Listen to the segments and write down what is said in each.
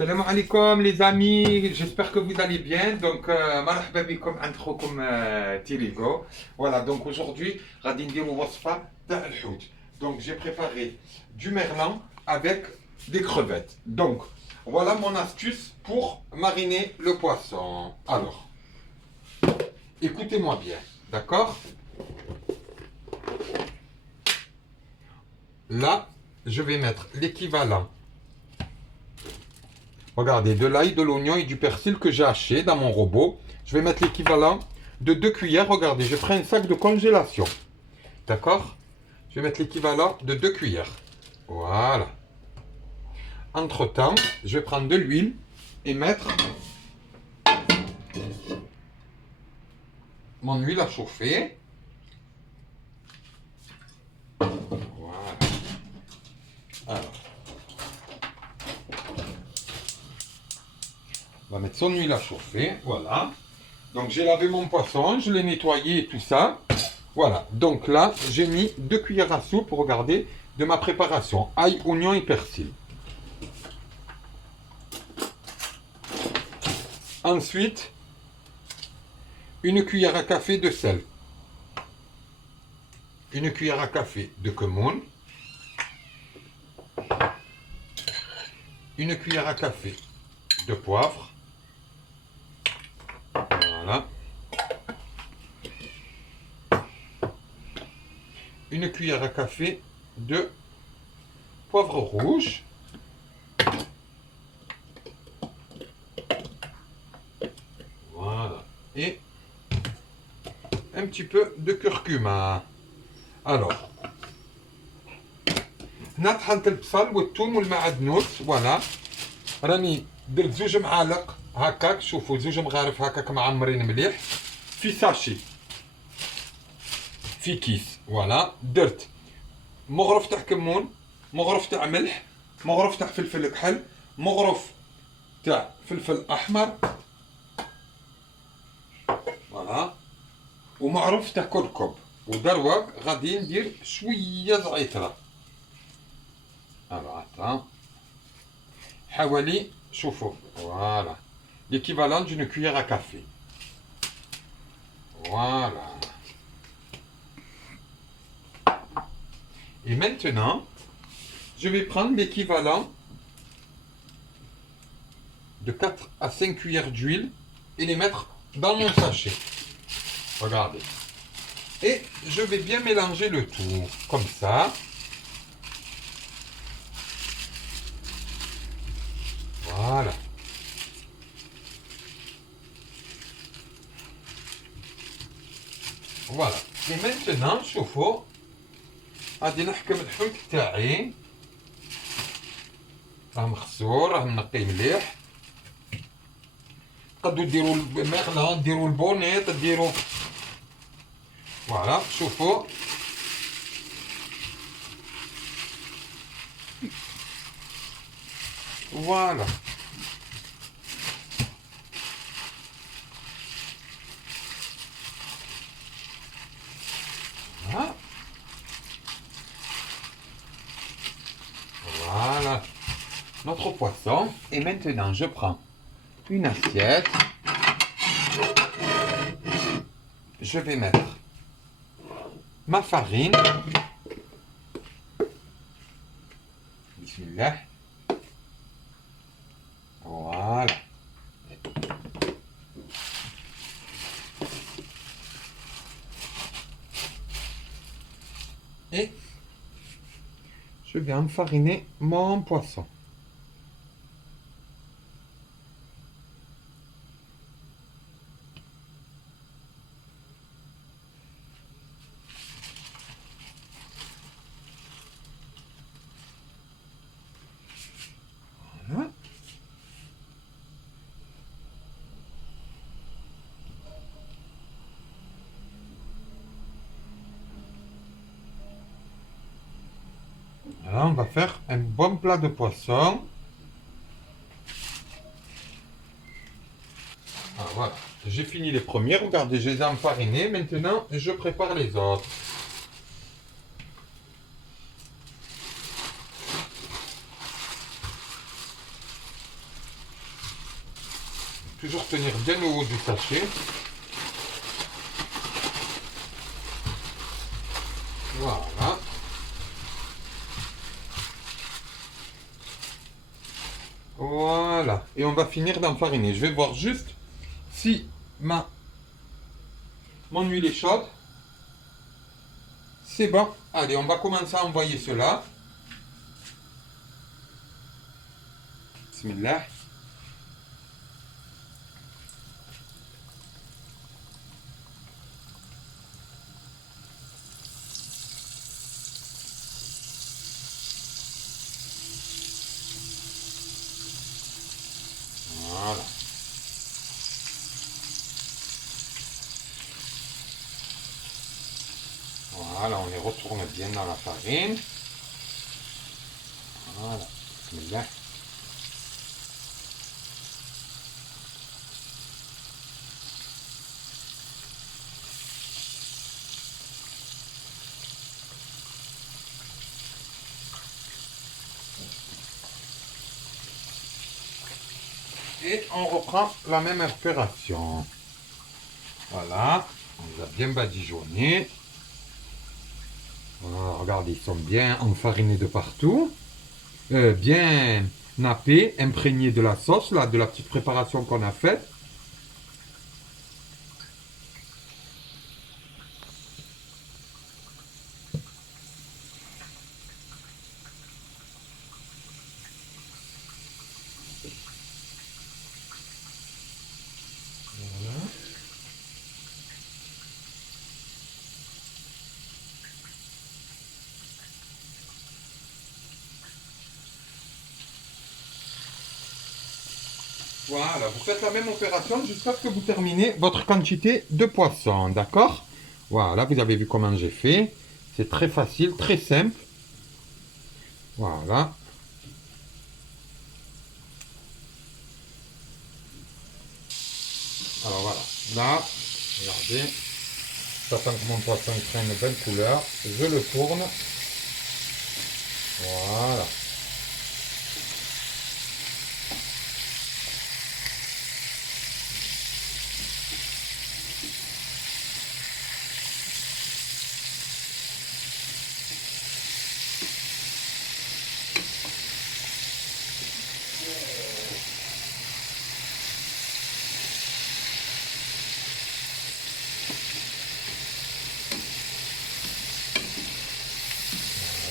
Salam alaikum les amis, j'espère que vous allez bien. Donc, marhaba bikum عند خوكم Tirigo. Voilà, donc aujourd'hui, غادي نديرو وصفة تاع الحوت. Donc, j'ai préparé du merlan avec des crevettes. Donc, voilà mon astuce pour mariner le poisson. Alors, écoutez-moi bien, d'accord? Là, je vais mettre l'équivalent. Regardez, de l'ail, de l'oignon et du persil que j'ai haché dans mon robot. Je vais mettre l'équivalent de 2 cuillères. Regardez, je prends un sac de congélation. D'accord? Je vais mettre l'équivalent de 2 cuillères. Voilà. Entre-temps, je vais prendre de l'huile et mettre mon huile à chauffer. Voilà. Alors. On va mettre son huile à chauffer, voilà. Donc j'ai lavé mon poisson, je l'ai nettoyé et tout ça. Voilà, donc là, j'ai mis 2 cuillères à soupe, regardez, de ma préparation. Ail, oignon et persil. Ensuite, une cuillère à café de sel. Une cuillère à café de cumin. Une cuillère à café de poivre. Voilà. Une cuillère à café de poivre rouge. Voilà. Et un petit peu de curcuma. Alors, نطحن البصل والثوم والمعدنوس فوالا راني درت 2 معالق هكاك شوفوا 2 مغارف هكاك معمرين مليح في ساشي في كيس فوالا درت مغرف تاع كمون مغرف تاع ملح مغرف تاع فلفل كحل مغرف تاع فلفل احمر فوالا ومعروف تاع كركم ودروك غادي ندير شويه زعتره attends. حوالي شوفوا voilà l'équivalent d'une cuillère à café. Voilà. Et maintenant, je vais prendre l'équivalent de 4 à 5 cuillères d'huile et les mettre dans mon sachet. Regardez. Et je vais bien mélanger le tout, comme ça. Voilà. Voilà. Et maintenant, شوفوا غادي نحكم الحوت تاعي راه مغسول راه منقي مليح تقدروا ديروا المغلان ديروا البونيط ديروا فوالا شوفوا فوالا Voilà notre poisson. Et maintenant, je prends une assiette. Je vais mettre ma farine. Bismillah. Voilà. Et je vais enfariner mon poisson. Voilà. Là, on va faire un bon plat de poisson. Ah, voilà, j'ai fini les premiers. Regardez, je les ai enfarinés. Maintenant, je prépare les autres. Toujours tenir bien le haut du sachet. Voilà. Voilà. Et on va finir d'enfariner. Je vais voir juste si mon huile est chaude. C'est bon. Allez, on va commencer à envoyer cela. Bismillah. Voilà. Voilà, on les retourne bien dans la farine. Voilà. Bismillah. Et on reprend la même opération. Voilà, on les a bien badigeonnés. Voilà, regardez, ils sont bien enfarinés de partout. Bien nappés, imprégnés de la sauce, là, de la petite préparation qu'on a faite. Voilà, vous faites la même opération jusqu'à ce que vous terminez votre quantité de poisson, d'accord? Voilà, vous avez vu comment j'ai fait. C'est très facile, très simple. Voilà. Alors voilà, là, regardez, j'attends que mon poisson prenne une belle couleur. Je le tourne. Voilà.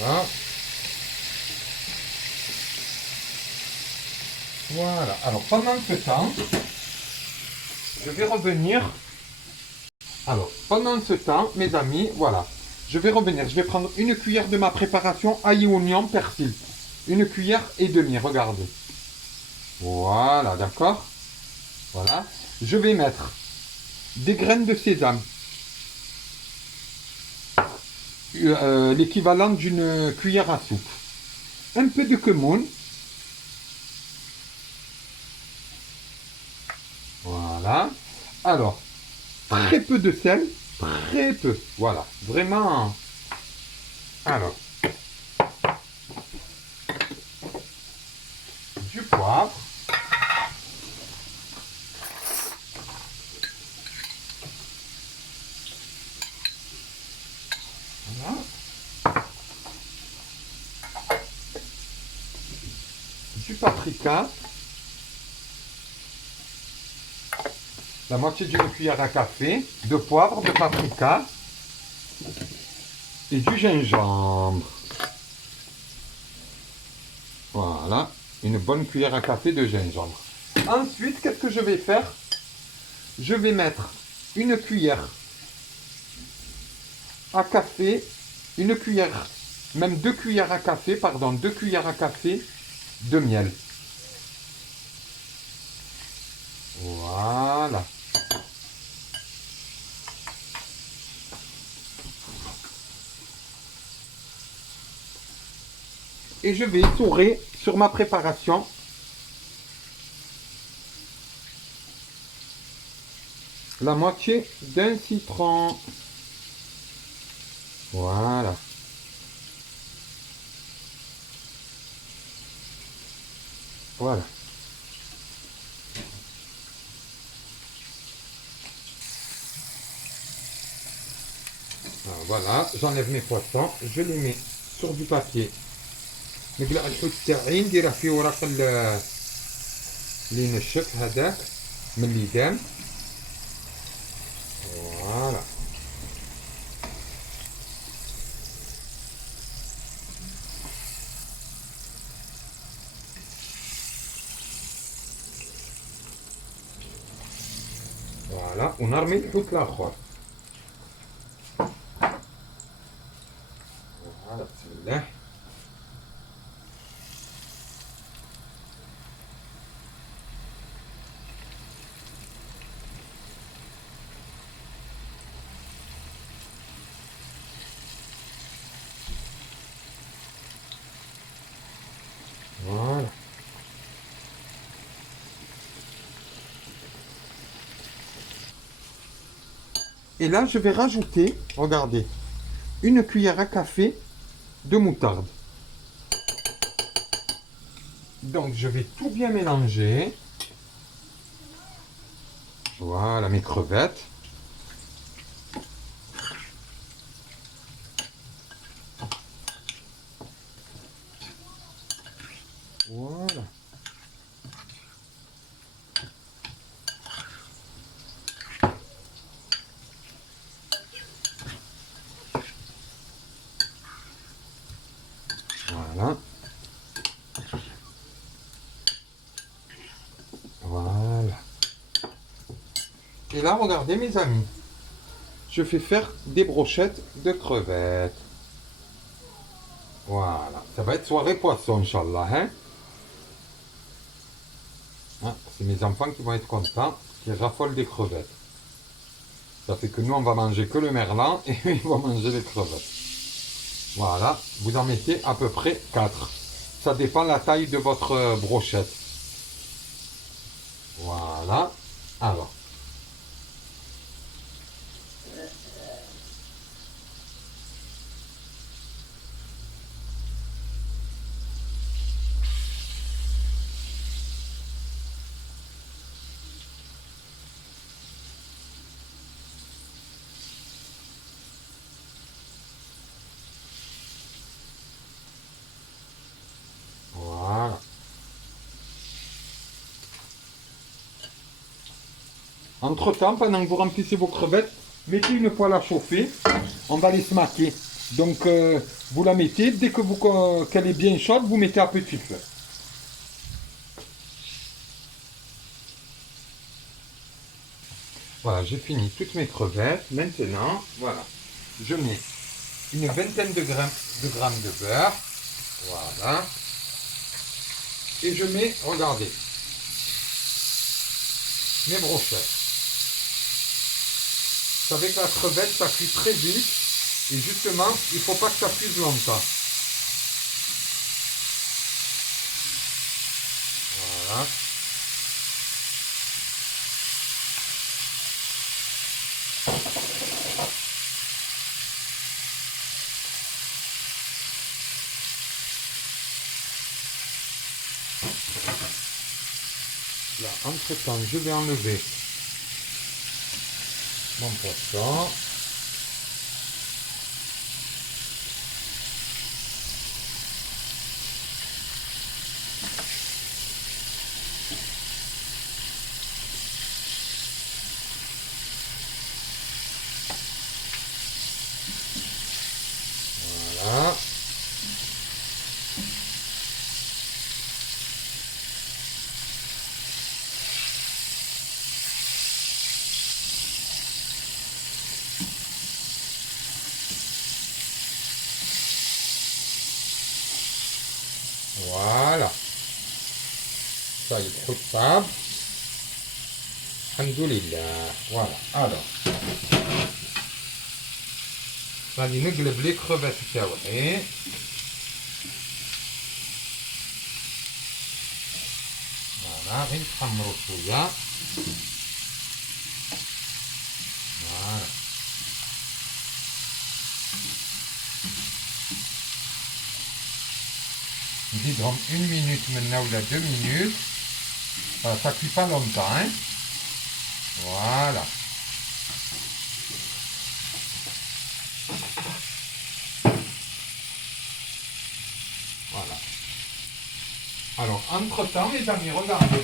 Voilà. Voilà. Alors pendant ce temps, je vais revenir. Alors pendant ce temps, mes amis, voilà. Je vais revenir. Je vais prendre une cuillère de ma préparation ail, oignon, persil. Une cuillère et demie, regardez. Voilà, d'accord. Voilà. Je vais mettre des graines de sésame. L'équivalent d'une cuillère à soupe. Un peu de cumin. Voilà. Alors, très peu de sel. Très peu. Voilà. Vraiment. Alors. Du poivre. Voilà. Du paprika. La moitié d'une cuillère à café de poivre, de paprika et du gingembre. Voilà, une bonne cuillère à café de gingembre. Ensuite, qu'est-ce que je vais faire? Je vais mettre une cuillère à café, une cuillère, même 2 cuillères à café, pardon, 2 cuillères à café de miel. Voilà. Et je vais étourer sur ma préparation la moitié d'un citron. Voilà. Voilà. voilà, j'enlève mes poissons, je les mets sur du papier. نقلع الحوت تاعي نديره في ورق اللي نشف هذاك من اللي دام. فوالا. فوالا ونرمي الحوت الاخر. فوالا بسم الله. Voilà. Et là, je vais rajouter, regardez, une cuillère à café de moutarde. Donc, je vais tout bien mélanger. Voilà mes crevettes. Voilà. Voilà. Voilà. Et là, regardez mes amis. Je fais faire des brochettes de crevettes. Voilà. Ça va être soirée poisson, Inch'Allah. Hein? Hein, c'est mes enfants qui vont être contents, qui raffolent des crevettes. Ça fait que nous, on va manger que le merlan et eux, ils vont manger les crevettes. Voilà. Vous en mettez à peu près 4. Ça dépend de la taille de votre brochette. Voilà. Alors. Voilà. Entre-temps, pendant que vous remplissez vos crevettes, mettez une poêle à chauffer. On va les smaquer. Donc, vous la mettez. Dès que qu'elle est bien chaude, vous mettez à petit feu. Voilà, j'ai fini toutes mes crevettes. Maintenant, voilà, je mets une vingtaine de grammes de beurre. Voilà. Et je mets, regardez, mes brochettes. Vous savez que la crevette, ça cuit très vite. Et justement, il ne faut pas que ça cuise longtemps. Voilà. Là, entre-temps, je vais enlever mon poisson. Voilà. Voilà. Ça y est, trop de sable. Alhamdoulilah. Voilà. Alors. غادي نقلب لي كروفيت تاوعي. فوالا غير نحمرو شويه. فوالا. نزيدهم 1 minute منا ولا 2 minutes. Ça cuit pas longtemps, hein. Voilà. entre-temps, mes amis, regardez.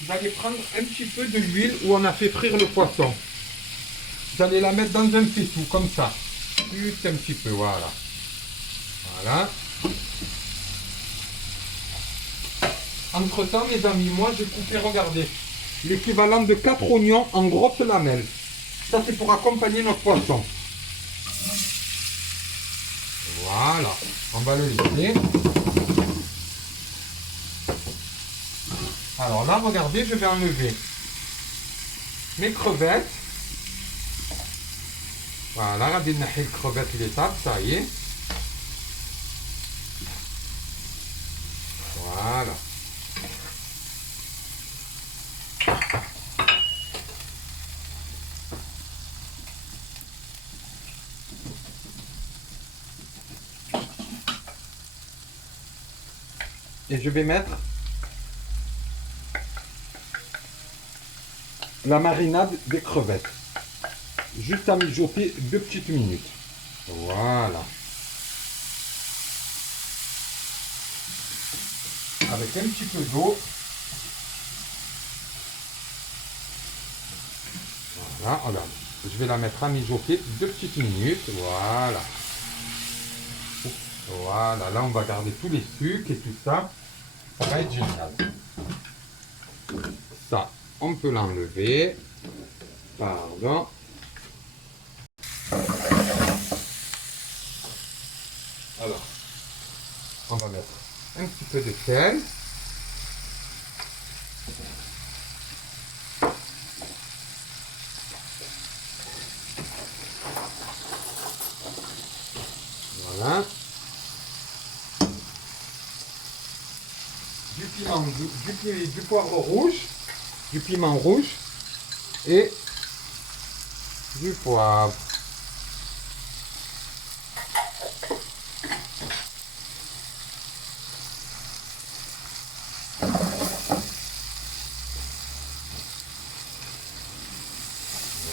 Vous allez prendre un petit peu de l'huile où on a fait frire le poisson. Vous allez la mettre dans un pétou, comme ça. Juste un petit peu, voilà. Voilà. Entre-temps, mes amis, moi, j'ai coupé, regardez, l'équivalent de 4 oignons en grosses lamelles. Ça, c'est pour accompagner notre poisson. Voilà. On va le laisser. Alors là, regardez, je vais enlever mes crevettes. Voilà, regardez, les crevettes, l'étape, ça y est. Voilà. Et je vais mettre la marinade des crevettes. Juste à mijoter 2 petites minutes. Voilà. Avec un petit peu d'eau. Voilà, regarde. Je vais la mettre à mijoter 2 petites minutes. Voilà. Voilà, là on va garder tous les sucres et tout ça. Ça va être génial. Ça, on peut l'enlever. Pardon. Alors, on va mettre un petit peu de sel. Voilà. Du piment, du poivre rouge, du piment rouge et du poivre.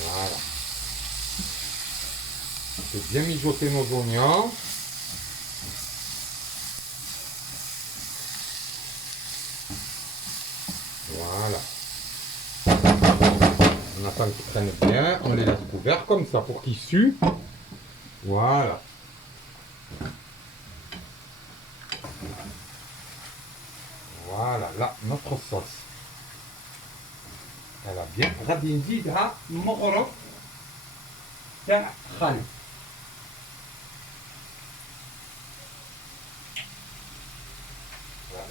Voilà. On peut bien mijoter nos oignons. Voilà. On attend qu'ils prennent bien. On les laisse couverts comme ça pour qu'ils suent. Voilà. Voilà, là, notre sauce. Elle a bien. غادي نزيدها مغرف تاع خل.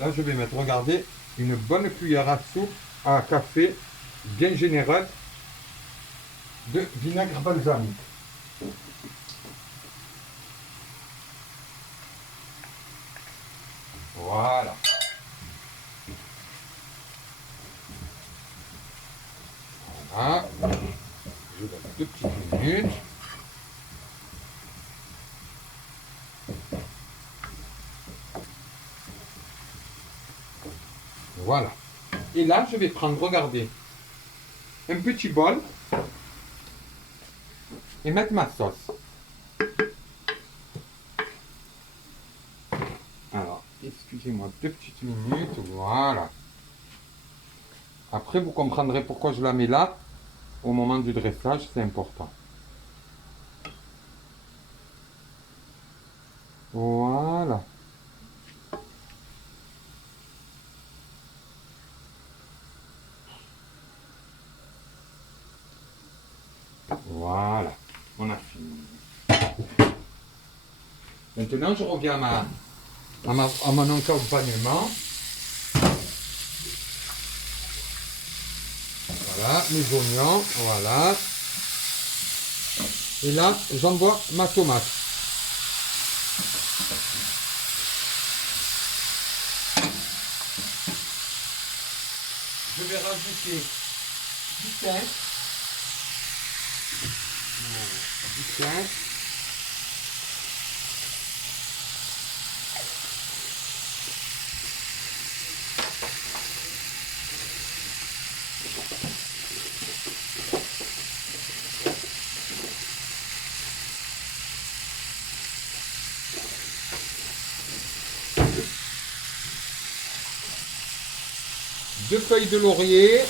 Là, je vais mettre, regardez, une bonne cuillère à soupe à café bien généreuse de vinaigre balsamique. Voilà. Voilà. Je donne 2 petites minutes. Voilà. Et là, je vais prendre, regardez, un petit bol et mettre ma sauce. Alors, excusez-moi 2 petites minutes. Voilà. Après, vous comprendrez pourquoi je la mets là. Au moment du dressage, c'est important. Voilà. Voilà. On a fini. Maintenant, je reviens à mon accompagnement. Voilà, mes oignons, voilà. Et là, j'envoie ma tomate. Je vais rajouter du thym. Du thym. 2 feuilles de laurier.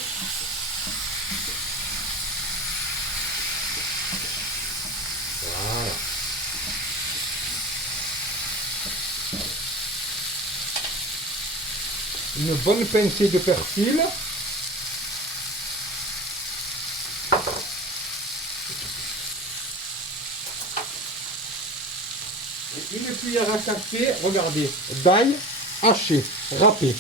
Voilà. Une bonne pincée de persil. Et une cuillère à café, regardez, d'ail haché, râpé.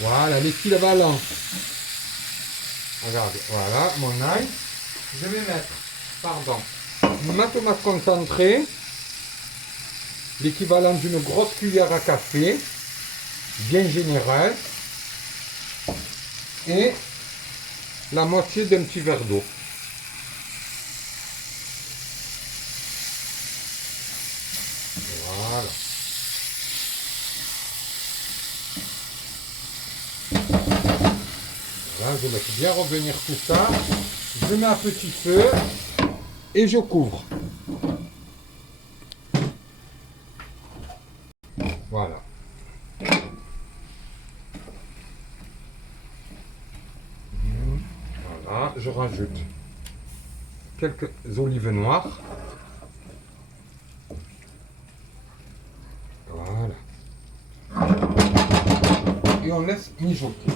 Voilà, l'équivalent. Regardez, voilà mon ail. Je vais mettre, pardon, ma tomate concentrée, l'équivalent d'une grosse cuillère à café, bien généreuse, et la moitié d'un petit verre d'eau. Voilà. Voilà, je laisse bien revenir tout ça. Je mets à petit feu et je couvre. Voilà. Voilà, je rajoute quelques olives noires. Voilà. Et on laisse mijoter.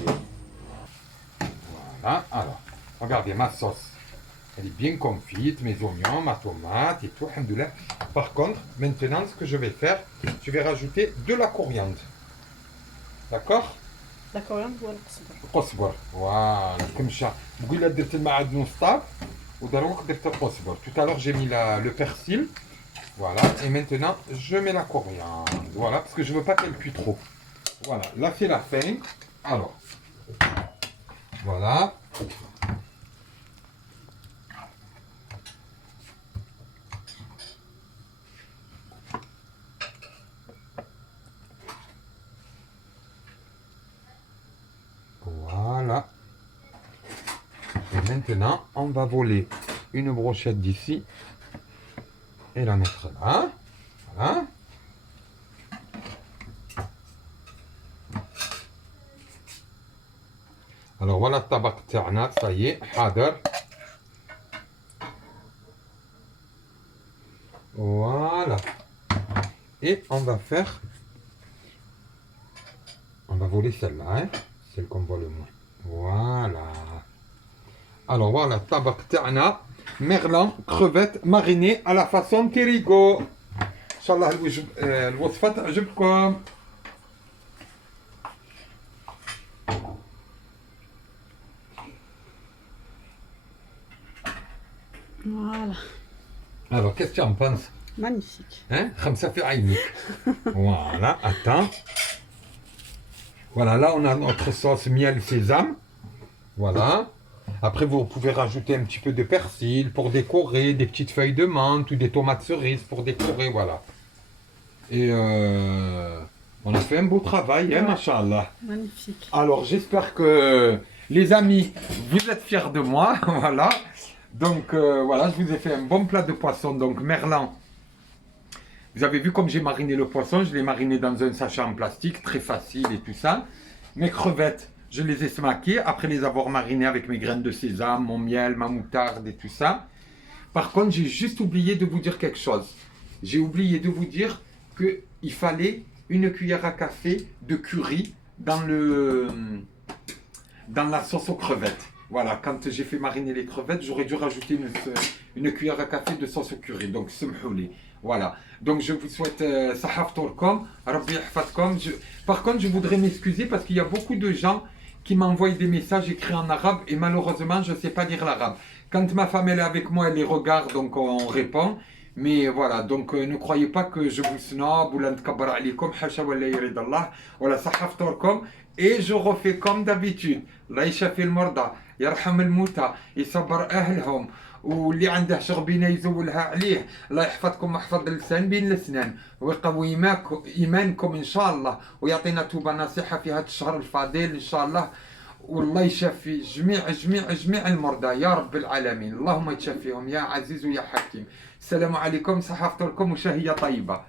Voilà, alors, regardez ma sauce. Elle est bien confite, mes oignons, ma tomate et tout, alhamdoulilah. Par contre, maintenant, ce que je vais faire, je vais rajouter de la coriandre. D'accord? La coriandre ou القزبر. القزبر voilà comme ça. بقول لها درت المعدن وسطاب ودروك درت القزبر. Tout à l'heure j'ai mis le persil. Voilà, et maintenant je mets la coriandre. Voilà, parce que je veux pas qu'elle cuise trop. Voilà, là c'est la fin. Alors, voilà. Voilà. Et maintenant, on va voler une brochette d'ici et la mettre là. Voilà. Alors voilà le tabac تاعنا, ça y est, حاضر. Voilà. Et on va faire, on va voler celle-là, hein, celle qu'on voit le moins. Voilà. Alors voilà, tabac تاعنا, merlan, crevettes marinées à la façon Tirigo. Inch'Allah الوصفة تعجبكم. Voilà. Alors, qu'est-ce que tu en penses? Magnifique. Hein? خمسة في عينيك. Voilà, attends. Voilà, là on a notre sauce miel sésame. Voilà. Après, vous pouvez rajouter un petit peu de persil pour décorer, des petites feuilles de menthe ou des tomates cerises pour décorer, voilà. Et on a fait un beau travail, hein, machallah. Magnifique. Alors, j'espère que les amis, vous êtes fiers de moi, voilà. Donc, voilà, je vous ai fait un bon plat de poisson, donc merlan. Vous avez vu comme j'ai mariné le poisson, je l'ai mariné dans un sachet en plastique, très facile et tout ça. Mes crevettes, je les ai smaquées après les avoir marinées avec mes graines de sésame, mon miel, ma moutarde et tout ça. Par contre, j'ai juste oublié de vous dire quelque chose. J'ai oublié de vous dire qu'il fallait une cuillère à café de curry dans la sauce aux crevettes. Voilà, quand j'ai fait mariner les crevettes, j'aurais dû rajouter une cuillère à café de sauce au curry. Donc, semhouli. Voilà. Donc, je vous souhaite sahaftourkom, rabbi yahfadkom. Par contre, je voudrais m'excuser parce qu'il y a beaucoup de gens qui m'envoient des messages écrits en arabe et malheureusement, je ne sais pas lire l'arabe. Quand ma femme elle est avec moi, elle les regarde, donc on répond. Mais voilà, donc ne croyez pas que je vous snob ou l'antkabar alikum, hasha wa la yuridallah, wala sahaftourkom. Et je refais comme d'habitude. Allah يشفي المرضى, يرحم الموتى, يصبر أهلهم, واللي عنده شغبينة يزولها عليه. الله يحفظكم ويحفظ اللسان بين الأسنان ويقوي إيمانكم إن شاء الله ويعطينا توبة نصيحة في هذا الشهر الفضيل إن شاء الله. والله يشفي جميع المرضى يا رب العالمين، اللهم تشفيهم يا عزيز ويا حكيم. السلام عليكم، صحة فطوركم وشهية طيبة.